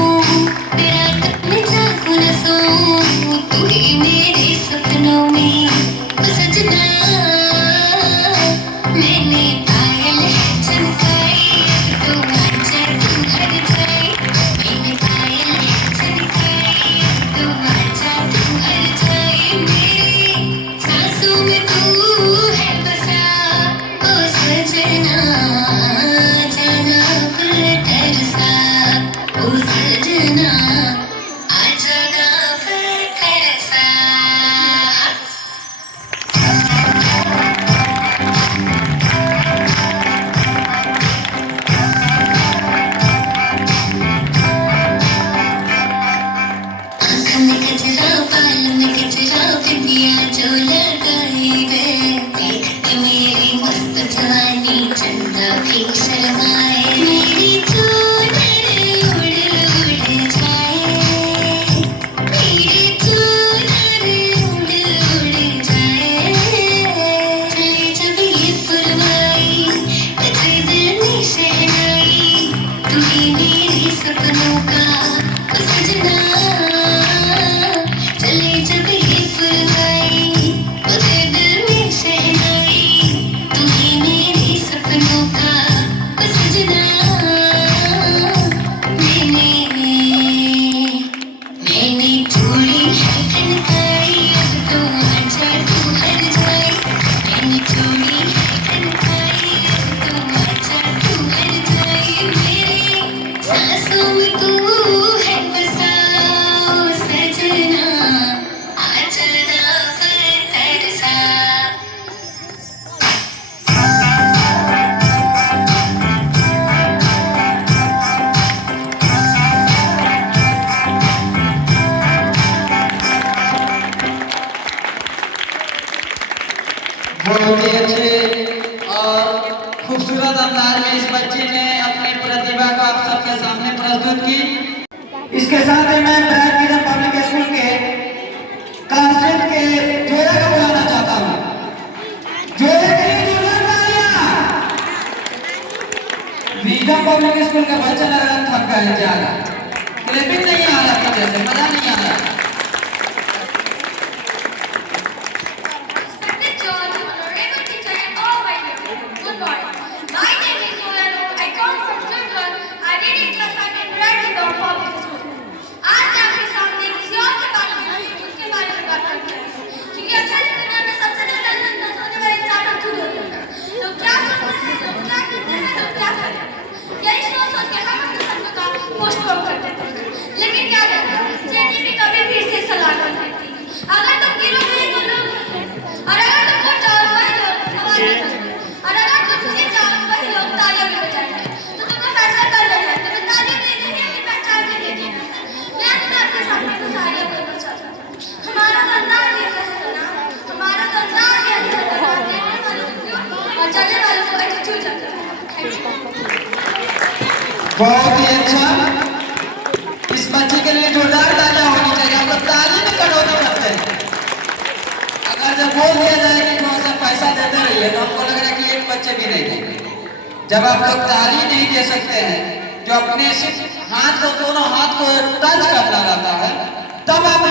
सजना मैंने पायल है चमकाई तो आजा तू हर जाए मैंने पायल है चमकाई तो आजा तू हर जाए मेरी सांसों में तू है बसा ओ सजना जाना फिर तरसा ओ सजना आ जाना फिर तरसा आँख में गजरा बाल में गजरा बिंदिया जो लगाई वे देख के मेरी मस्त जवानी चंदा भी शर्माए मेरी चूनर उड़ उड़ जाए मेरी चूनर उड़ उड़ जाए चले जब ये फुलवाई बजे दिल में शहनाई तू ही मेरी सपनों का सजना चले जब ये फुलवाई बजे दिल में शहनाई तू ही मेरी सपनों का सजना मैंने थोड़ी है कनकाई अब तो आजा तू हर जाए मैंने थोड़ी है कनकाई अब तो आजा तू हर जाए मेरी सांसों में तू है बसा ओ सजना आ जाना फिर तरसा बहुत ही अच्छे और खूबसूरत अंदाज में इस बच्चे ने अपनी प्रतिभा को आप सबके सामने प्रस्तुत की। इसके साथ ही मैं ब्राइट विजन पब्लिक स्कूल के क्लास 10 के जोड़े को बुलाना चाहता हूँ। जोड़े के लिए जोरदार तालियां। विजन पब्लिक स्कूल के बच्चे लग रहा थक गए ज्यादा, क्लैपिंग नहीं आ रहा था, जैसे मजा नहीं आ रहा। Respected judge, honorable teacher, and all my listeners, good morning. My name is Yolano. I come from Switzerland. I did in class 5 in Bradford Public School. आज मैं आपके सामने किसी और प्रकार की उसके बारे में बात करते हैं, क्योंकि अक्सर इस दुनिया में सबसे ज्यादा नजर होने वाला इंसान हम खुद होते हैं। लोग क्या सोचते हैं, लोग क्या करते हैं, लोग क्या करते हैं, यही सोच सोच के हम अपने सपनों का पोस्टपोन कर देते हैं। लेकिन क्या करते हैं, चेंजी भी कभी फिर से सलाह कर देती है। अगर तुम गिरोगे तो लोग और अगर तुमको चाहो वही लोग आवाज बजाएंगे और अगर तुम मुझे चाहो वही लोग तालियां भी बजाएंगे। तो तुमने फैसला कर लिया है, तुम्हें तालियां देनी है कि पहचान के देनी है। मैं आपके सामने कुछ आइडिया देना चाहता हूँ। हमारा तो अंदाज ये है ना, हमारा तो अंदाज ये है ना, देने वालों को और चलने वालों को एटीट्यूड रखता है। बहुत ही अच्छा। इस बच्चे के लिए जोरदार तालियां होनी चाहिए। आप लोग ताली में कटौती करते हैं। अगर जब बोल दिया जाए कि थोड़ा सा पैसा देते रहिए तो हमको लग रहा है कि एक बच्चे भी नहीं देंगे। जब आप लोग ताली नहीं दे सकते हैं, जो अपने सिर्फ हाथ को, दोनों हाथ को टच करना रहता है, तब आप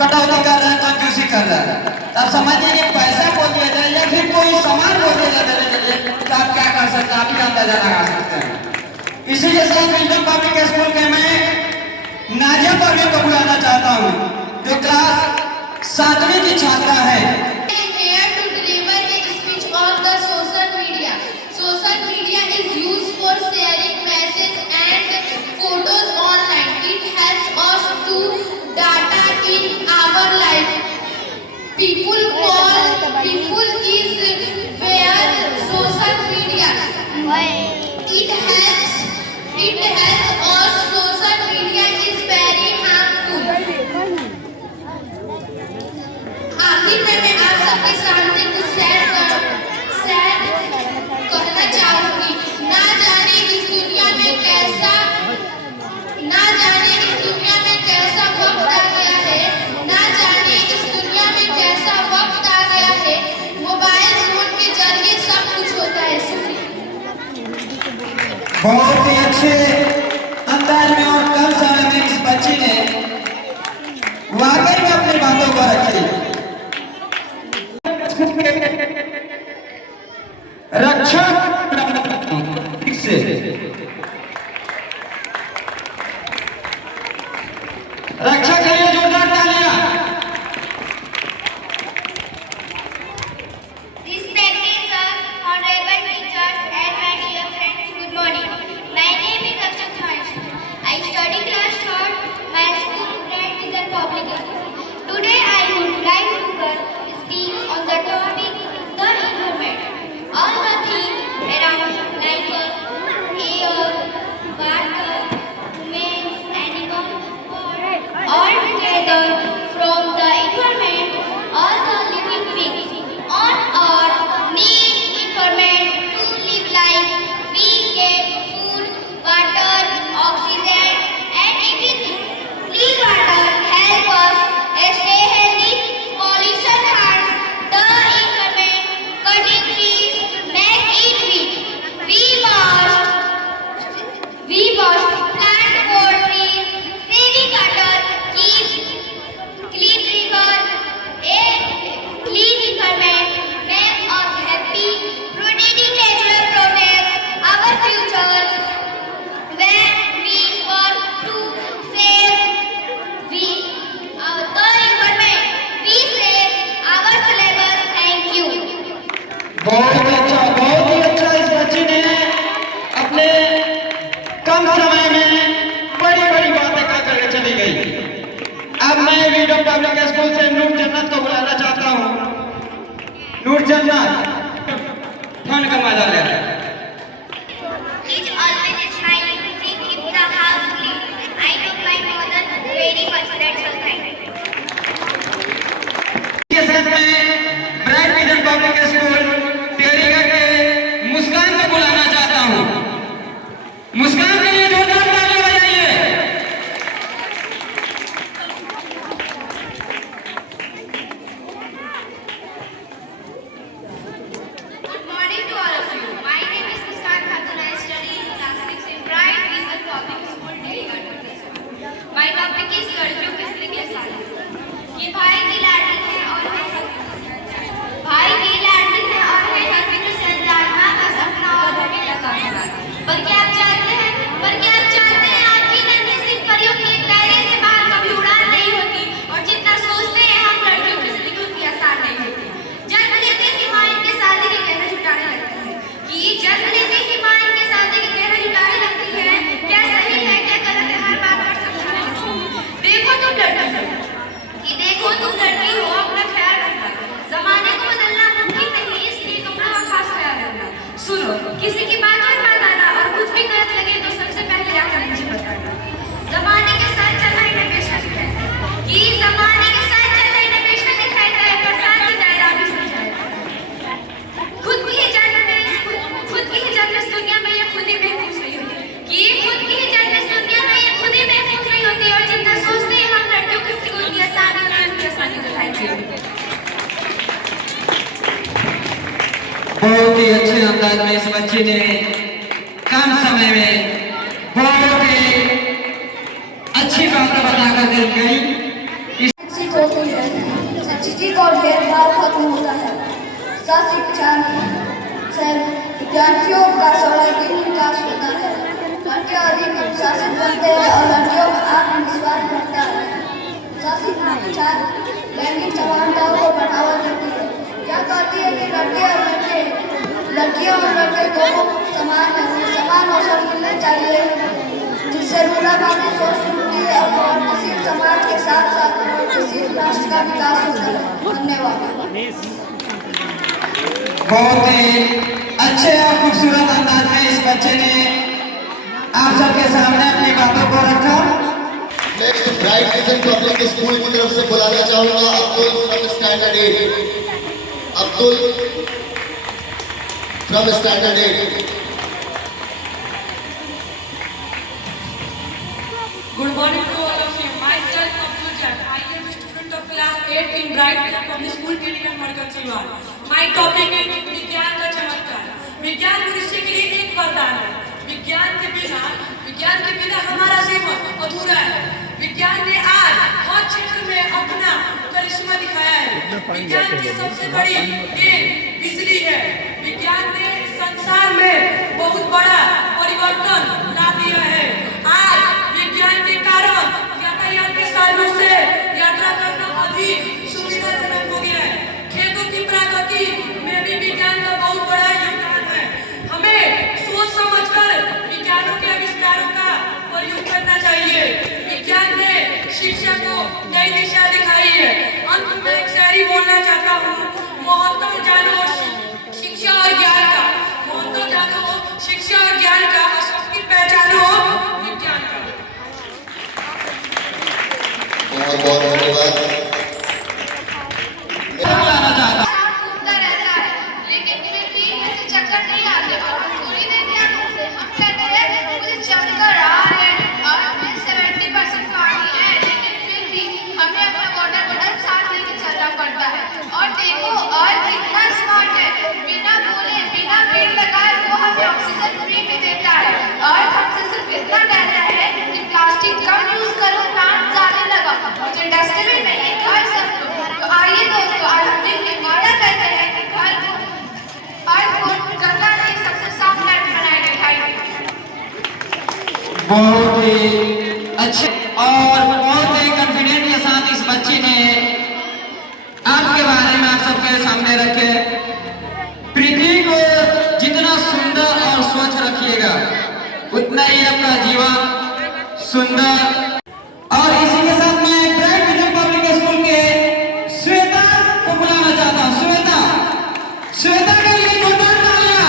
कटौती कर रहे हैं, कंजूसी कर रहे हैं। तब समझिए कि पैसा बोल दिया जाए या फिर कोई सामान बोल दिया जाए देने के लिए तो आप क्या कर सकते हैं, आप ही अंदाजा लगा सकते हैं। इसी के साथ विजन पब्लिक स्कूल के मैं नाजिया परवीन को बुलाना चाहता हूँ, जो क्लास 7वीं की छात्रा है। Here to deliver a speech on the social media. Social media is used for sharing messages and photos online. It helps us to data in our life. People is where social media. It helps us. Social media is very harmful. आखिर में मैं आप सबके सामने कुछ share कहना चाहूंगी। ना जाने इस दुनिया में कैसा वक्त आ गया है, ना जाने इस दुनिया में कैसा वक्त आ गया है। मोबाइल फोन के जरिए सब कुछ होता है। बहुत ही अच्छे अंदाज में और कम समय में इस बच्ची ने वाकई में अपनी बातों को रखी। तुम लड़की हो, अपना ख्याल रखना। जमाने को बदलना मुमकिन नहीं, इसलिए कपड़ा का खास ख्याल रखना। सुनो, किसी की बात मत आना और कुछ भी गलत लगे तो सबसे पहले आकर मुझे बताना। जमाने के साथ चलना इनोवेशन दिखाता है कि जमाने के साथ चलना इनोवेशन दिखाता है, प्रसाद की दायरा भी समझाता है। खुद की इजाजत इस दुनिया में ये खुद ही महफूज नहीं होती कि खुद की इजाजत इस दुनिया में ये खुद ही महफूज नहीं होती, और जितना सोचते हैं हम लड़कियों किसी को उनकी आसानी और उनकी आसानी दिखाएंगे। बहुत ही अच्छे अंदाज में इस बच्चे ने कम समय में बहुत ही अच्छी बातें बताकर गई। शिक्षित होती है, शिक्षित और भेदभाव खत्म होता है। शिक्षा से विद्यार्थियों का सर्वांगीण विकास होता है। लड़के अधिक अनुशासित बनते हैं और लड़कियों में आत्मविश्वास बढ़ता है। शासित शिक्षा लैंगिक समानताओं को बढ़ावा देती है। क्या कहती है कि लड़कियां और लड़के दोनों समान अवसर मिलने चाहिए, जिससे रूढ़िवादी सोच की प्रगतिशील समाज के साथ साथ प्रगतिशील राष्ट्र का विकास होता है। धन्यवाद। बहुत ही अच्छे और खूबसूरत अंदाज में इस बच्चे ने आप सबके सामने अपनी बातों को रखा। Next bright vision public school की तरफ से बुलाना चाहूंगा Abdul from standard 8। Abdul from standard 8। Good morning to all of you. Myself Abdul Jad. I am a student of class 8 in Bright Public School, Kilikan, Markanchilwal. My topic is विज्ञान का चमत्कार। विज्ञान मनुष्य के लिए एक वरदान है। विज्ञान के बिना हमारा जीवन अधूरा है। विज्ञान ने आज हर क्षेत्र में अपना करिश्मा दिखाया है। विज्ञान की सबसे बड़ी देन बिजली है। विज्ञान ने संसार में बहुत बड़ा परिवर्तन ला दिया है। आज विज्ञान के कारण यातायात के साधनों से यात्रा करना अधिक सुविधाजनक हो गया है। खेतों की प्रगति में भी विज्ञान का बहुत बड़ा योगदान है। हमें सोच समझकर विज्ञानों के आविष्कारों का प्रयोग करना चाहिए। विज्ञान ने शिक्षा को नई दिशा दिखाई है। अंत में एक शायरी बोलना चाहता हूँ। महत्व जानो शिक्षा और ज्ञान का, महत्व जानो शिक्षा और ज्ञान का, शक्ति पहचानो विज्ञान का। बहुत बहुत धन्यवाद। घूमता रहता है, लेकिन फिर भी मुझे चक्कर नहीं आते। पूरी दिन क्या घूमते हम कहते हैं मुझे चक्कर आ रहे हैं और हमें 70% पानी है, लेकिन फिर भी हमें अपना वाटर बॉटल साथ लेके चलना पड़ता है। और देखो और कितना स्मार्ट है, बिना बोले बिना पेड़ लगाए वो हमें ऑक्सीजन फ्री में देता है। और हमसे सिर्फ इतना कहता है कि प्लास्टिक कम यूज करो, प्लांट ज्यादा लगाओ, मुझे डस्टबिन नहीं घर सब। तो आइए दोस्तों, आज हम मिलकर वादा करते हैं कि घर को गंगा नहीं सबसे साफ प्लांट बनाएंगे। बहुत ही अच्छे और बहुत ही कॉन्फिडेंट के साथ इस बच्चे ने आपके बारे में आप सबके सामने रखे। पृथ्वी को जितना सुंदर और स्वच्छ रखिएगा उतना ही आपका जीवन सुंदर। और इसी के साथ मैं ब्राइट विजन पब्लिक स्कूल के श्वेता को बुलाना चाहता हूँ। श्वेता के लिए जोरदार तालियां।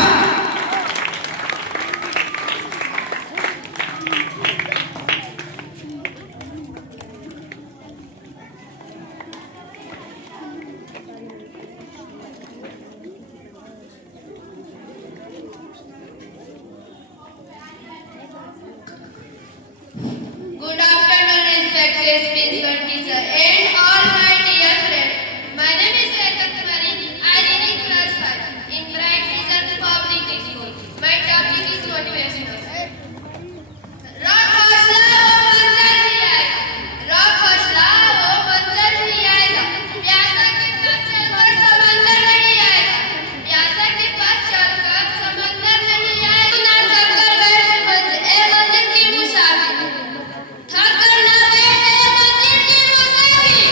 Good afternoon, respected principal teacher and all my dear friends. My name is Shweta Kumari. I read in class 5 in Bright Vision Public School. My topic is motivational. Rock हौसला हो मंजर भी आएगा, रॉक हौसला हो मंजर भी आएगा, प्यासा के पास चलकर समंदर नहीं आएगा, प्यासा के पास चलकर समंदर नहीं आएगा। ना चलकर बैठ मंजिल की मुसाफिर, थक कर ना बैठे मंजिल की मुसाफिर।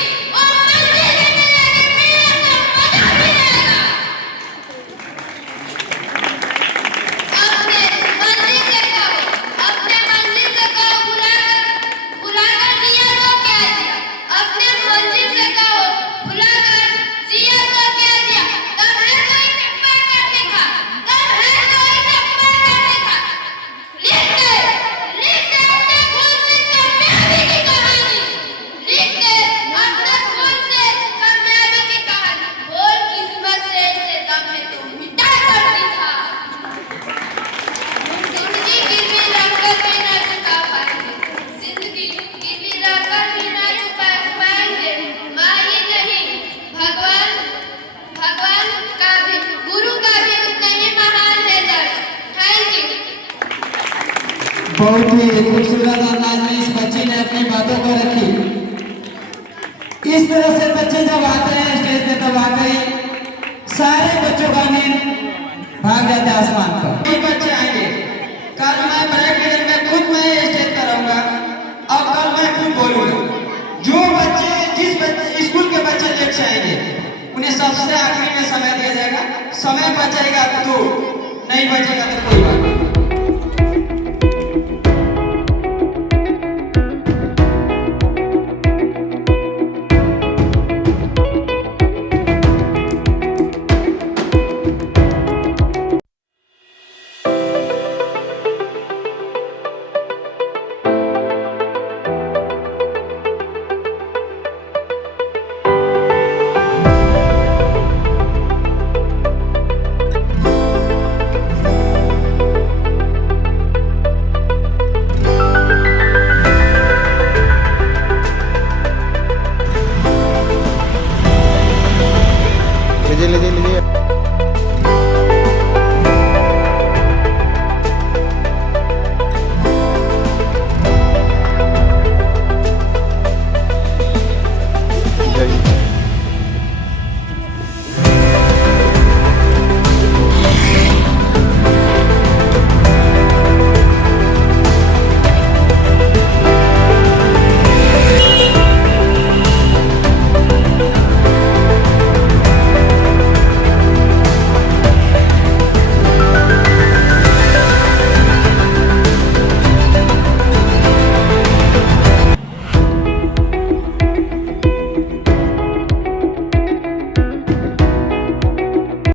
बहुत ही खूबसूरत अंदाज में इस बच्ची ने अपनी बातों को रखी। इस तरह से बच्चे जब आते हैं स्टेज पे तो वाकई सारे बच्चों का नींद भाग जाते हैं आसमान पर। ये बच्चे आएंगे, कल मैं ब्रेक पीरियड में खुद मैं स्टेज पर रहूंगा और कल मैं खुद बोलूंगा। जो बच्चे जिस स्कूल के बच्चे लेट से आएंगे उन्हें सबसे आखिरी में समय दिया जाएगा। समय बचेगा तो नहीं बचेगा तो